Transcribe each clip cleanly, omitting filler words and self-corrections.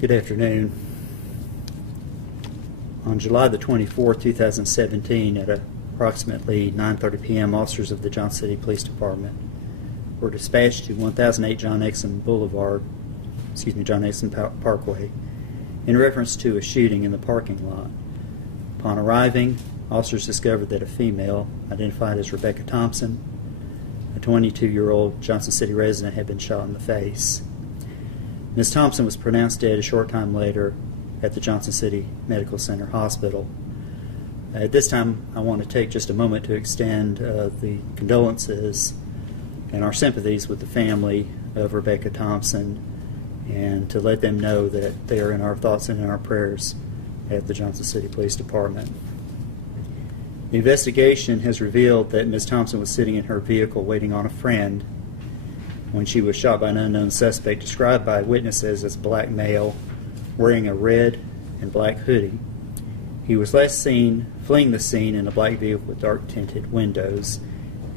Good afternoon. On July the 24th, 2017, at approximately 9:30 p.m., officers of the Johnson City Police Department were dispatched to 1008 John Exum Parkway in reference to a shooting in the parking lot. Upon arriving, officers discovered that a female, identified as Rebecca Thompson, a 22-year-old Johnson City resident, had been shot in the face. Ms. Thompson was pronounced dead a short time later at the Johnson City Medical Center Hospital. At this time, I want to take just a moment to extend the condolences and our sympathies with the family of Rebecca Thompson, and to let them know that they are in our thoughts and in our prayers at the Johnson City Police Department. The investigation has revealed that Ms. Thompson was sitting in her vehicle waiting on a friend when she was shot by an unknown suspect described by witnesses as a black male wearing a red and black hoodie. He was last seen fleeing the scene in a black vehicle with dark tinted windows,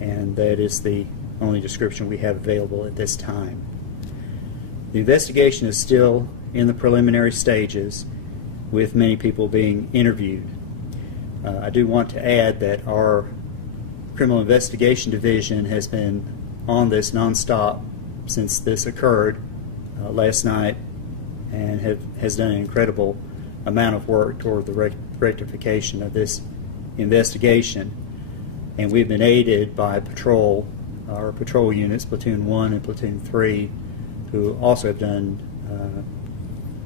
and that is the only description we have available at this time. The investigation is still in the preliminary stages, with many people being interviewed. I do want to add that our Criminal Investigation Division has been on this nonstop since this occurred last night, and has done an incredible amount of work toward the rectification of this investigation. And we've been aided by our patrol units, Platoon 1 and Platoon 3, who also have done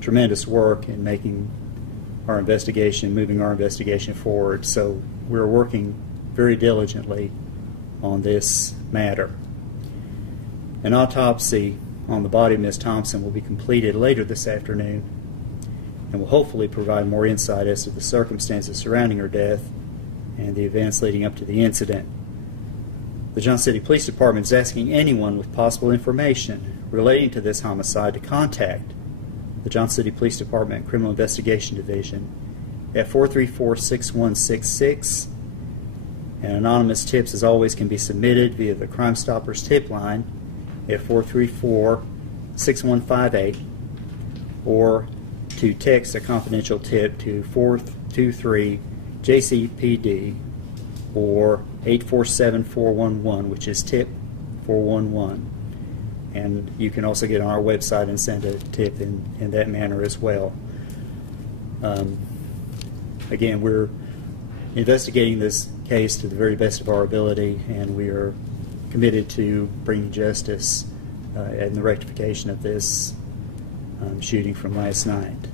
tremendous work in moving our investigation forward. So we're working very diligently on this matter. An autopsy on the body of Ms. Thompson will be completed later this afternoon and will hopefully provide more insight as to the circumstances surrounding her death and the events leading up to the incident. The Johnson City Police Department is asking anyone with possible information relating to this homicide to contact the Johnson City Police Department Criminal Investigation Division at 434-6166. And anonymous tips, as always, can be submitted via the Crime Stoppers tip line at 434-6158, or to text a confidential tip to 423 JCPD or 847-411, which is tip 411. And you can also get on our website and send a tip in that manner as well. Again, we're investigating this case to the very best of our ability, and we are committed to bringing justice and the rectification of this shooting from last night.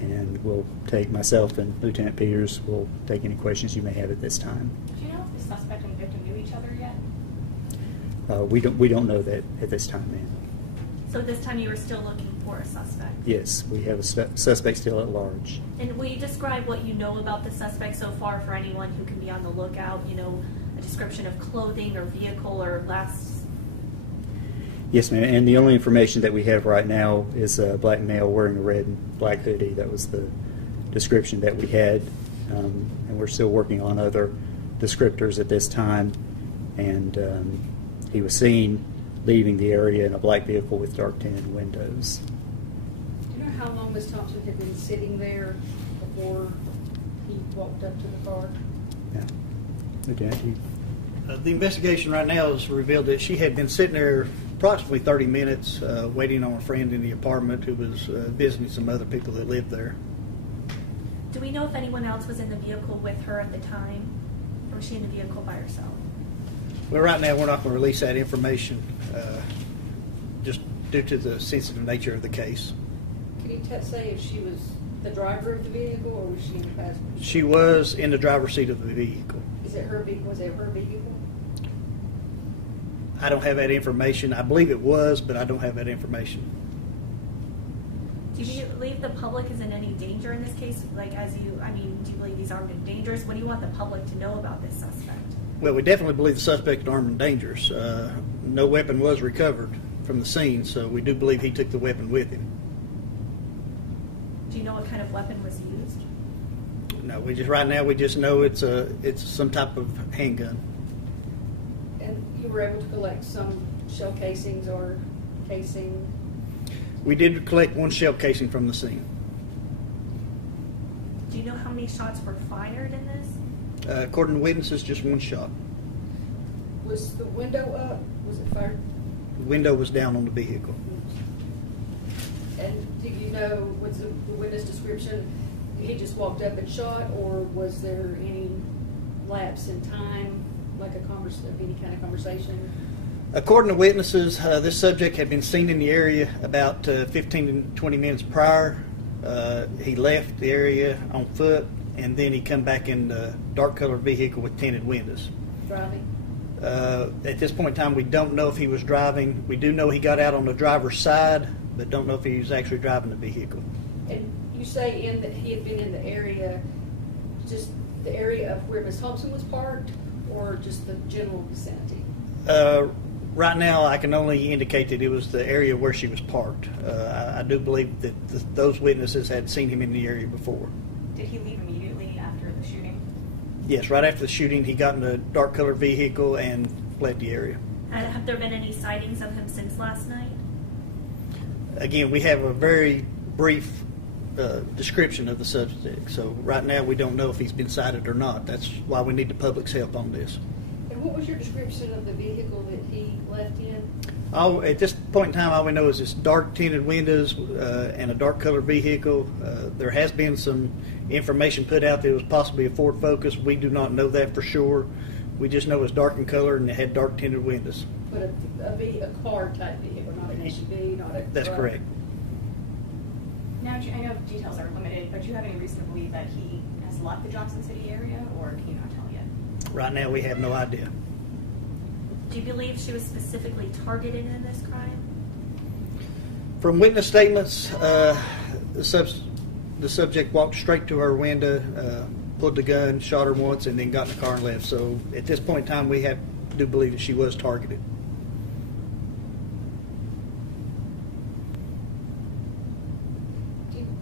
And we'll take, myself and Lieutenant Peters will take any questions you may have at this time. Do you know if the suspect and victim knew each other yet? We don't know that at this time, ma'am. So at this time you were still looking for a suspect? Yes, we have a suspect still at large. And will you describe what you know about the suspect so far for anyone who can be on the lookout? You know, a description of clothing or vehicle or last... Yes, ma'am, and the only information that we have right now is a black male wearing a red and black hoodie. That was the description that we had, and we're still working on other descriptors at this time. And he was seen leaving the area in a black vehicle with dark tinted windows. Do you know how long Ms. Thompson had been sitting there before he walked up to the car? Yeah. Lieutenant, The investigation right now has revealed that she had been sitting there approximately 30 minutes waiting on a friend in the apartment who was visiting some other people that lived there. Do we know if anyone else was in the vehicle with her at the time? Or was she in the vehicle by herself? Well, right now we're not going to release that information just due to the sensitive nature of the case. Can you say if she was the driver of the vehicle or was she in the passenger seat? She was in the driver's seat of the vehicle. Is it her vehicle? Was it her vehicle? I don't have that information. I believe it was, but I don't have that information. Do you believe the public is in any danger in this case? Like, do you believe he's armed and dangerous? What do you want the public to know about this suspect? Well, we definitely believe the suspect is armed and dangerous. No weapon was recovered from the scene, so we do believe he took the weapon with him. Do you know what kind of weapon was used? No, right now we just know it's some type of handgun. And you were able to collect some shell casings or casing? We did collect one shell casing from the scene. Do you know how many shots were fired in this? According to witnesses, just one shot. Was the window up? Was it fired? The window was down on the vehicle. And do you know, was the witness description, he just walked up and shot, or was there any lapse in time, like any kind of conversation? According to witnesses, this subject had been seen in the area about 15 to 20 minutes prior. He left the area on foot, and then he come back in a dark-colored vehicle with tinted windows. Driving? At this point in time, we don't know if he was driving. We do know he got out on the driver's side, but don't know if he was actually driving the vehicle. And you say that he had been in the area, just the area of where Ms. Thompson was parked, or just the general vicinity? Right now, I can only indicate that it was the area where she was parked. I do believe that those witnesses had seen him in the area before. Did he leave immediately after the shooting? Yes, right after the shooting, he got in a dark-colored vehicle and fled the area. And have there been any sightings of him since last night? Again, we have a very brief description of the subject, so right now we don't know if he's been sighted or not. That's why we need the public's help on this. And what was your description of the vehicle that he left in? At this point in time, all we know is it's dark tinted windows and a dark colored vehicle. There has been some information put out that it was possibly a Ford Focus. We do not know that for sure. We just know it's dark in color and it had dark tinted windows. But a car type vehicle, not an SUV, not a That's truck. correct. Now, I know details are limited, but do you have any reason to believe that he has left the Johnson City area, or can you not tell yet? Right now, we have no idea. Do you believe she was specifically targeted in this crime? From witness statements, the subject walked straight to her window, pulled the gun, shot her once, and then got in the car and left. So at this point in time, we do believe that she was targeted.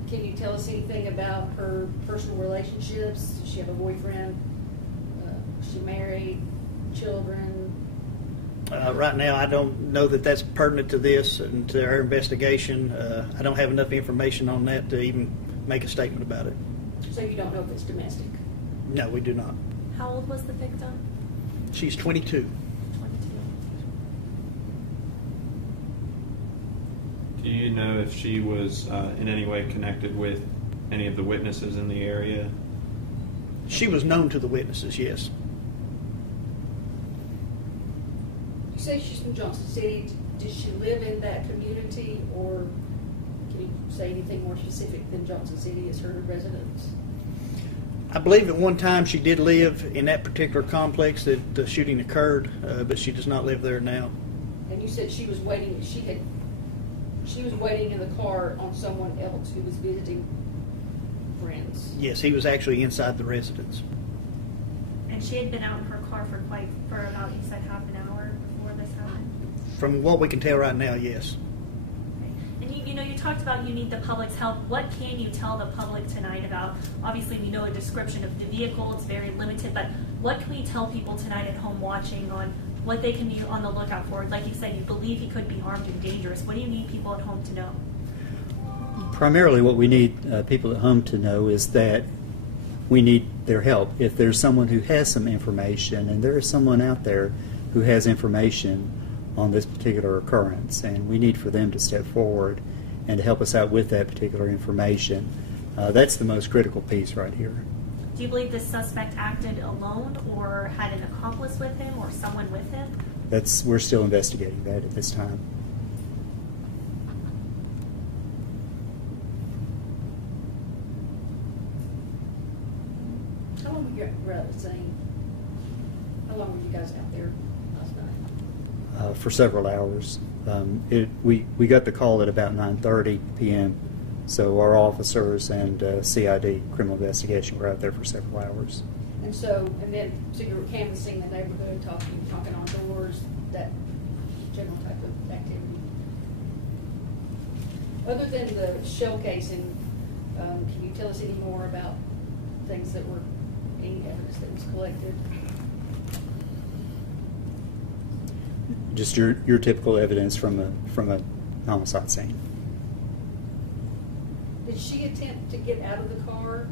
Can you tell us anything about her personal relationships? Does she have a boyfriend? Is she married? Children? Right now, I don't know that that's pertinent to this and to our investigation. I don't have enough information on that to even make a statement about it. So you don't know if it's domestic? No, we do not. How old was the victim? She's 22. 22. Do you know if she was in any way connected with any of the witnesses in the area? She was known to the witnesses, yes. You say she's from Johnson City. Does she live in that community, or can you say anything more specific than Johnson City as her residence? I believe at one time she did live in that particular complex that the shooting occurred, but she does not live there now. And you said she was waiting. She was waiting in the car on someone else who was visiting friends. Yes, he was actually inside the residence. And she had been out in her car for about, you said, half an hour before this happened? From what we can tell right now, yes. And you talked about you need the public's help. What can you tell the public tonight about? Obviously, we know a description of the vehicle. It's very limited. But what can we tell people tonight at home watching on what they can be on the lookout for? Like you said, you believe he could be armed and dangerous. What do you need people at home to know? Primarily what we need people at home to know is that we need their help. If there's someone who has some information, and there is someone out there who has information on this particular occurrence, and we need for them to step forward and to help us out with that particular information. That's the most critical piece right here. Do you believe the suspect acted alone or had an accomplice with him or someone with him? We're still investigating that at this time. How long were you saying? How long were you guys out there last night? For several hours. We got the call at about 9:30 p.m., so our officers and CID, Criminal Investigation, were out there for several hours. And so you were canvassing the neighborhood, knocking on doors, that general type of activity. Other than the shell casing, can you tell us any more about things that were, any evidence that was collected? Just your typical evidence from a homicide scene. Did she attempt to get out of the car?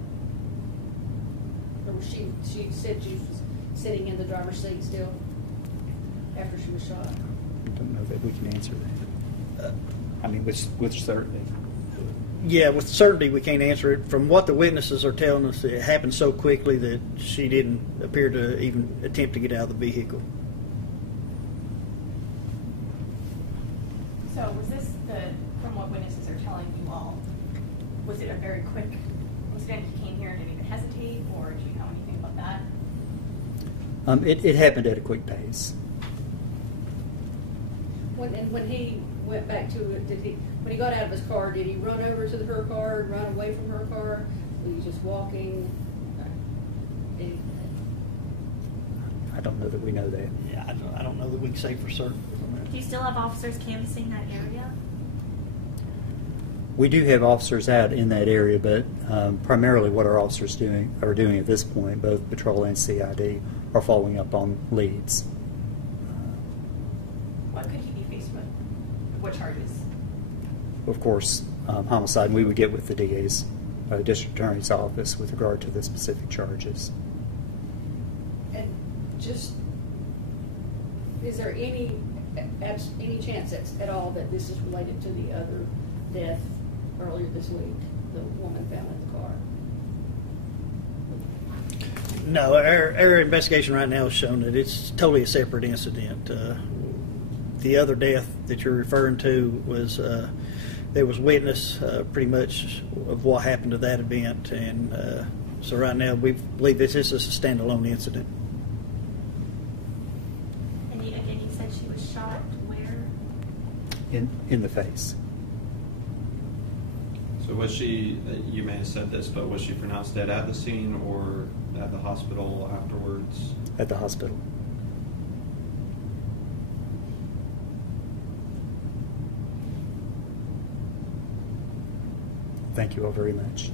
Or was she said she was sitting in the driver's seat still after she was shot? I don't know that we can answer that. I mean, with certainty. Yeah, with certainty we can't answer it. From what the witnesses are telling us, it happened so quickly that she didn't appear to even attempt to get out of the vehicle. So was this from what witnesses are telling you all, was it a very quick incident? He came here and didn't even hesitate, or do you know anything about that? It happened at a quick pace. When he went back to it, when he got out of his car, did he run over to her car and run away from her car? Was he just walking? I don't know that we know that. Yeah, I don't know that we can say for certain. Do you still have officers canvassing that area? We do have officers out in that area, but primarily what our officers are doing at this point, both patrol and CID, are following up on leads. What could he be faced with? What charges? Of course, homicide, and we would get with the DA's, district attorney's office with regard to the specific charges. And just, is there any chance at all that this is related to the other death earlier this week, the woman found in the car? No, our investigation right now has shown that it's totally a separate incident. The other death that you're referring to was there was witness pretty much of what happened to that event, and so right now we believe this is a standalone incident. And again, you said she was shot where? In the face. So was she, you may have said this, but was she pronounced dead at the scene or at the hospital afterwards? At the hospital. Thank you all very much.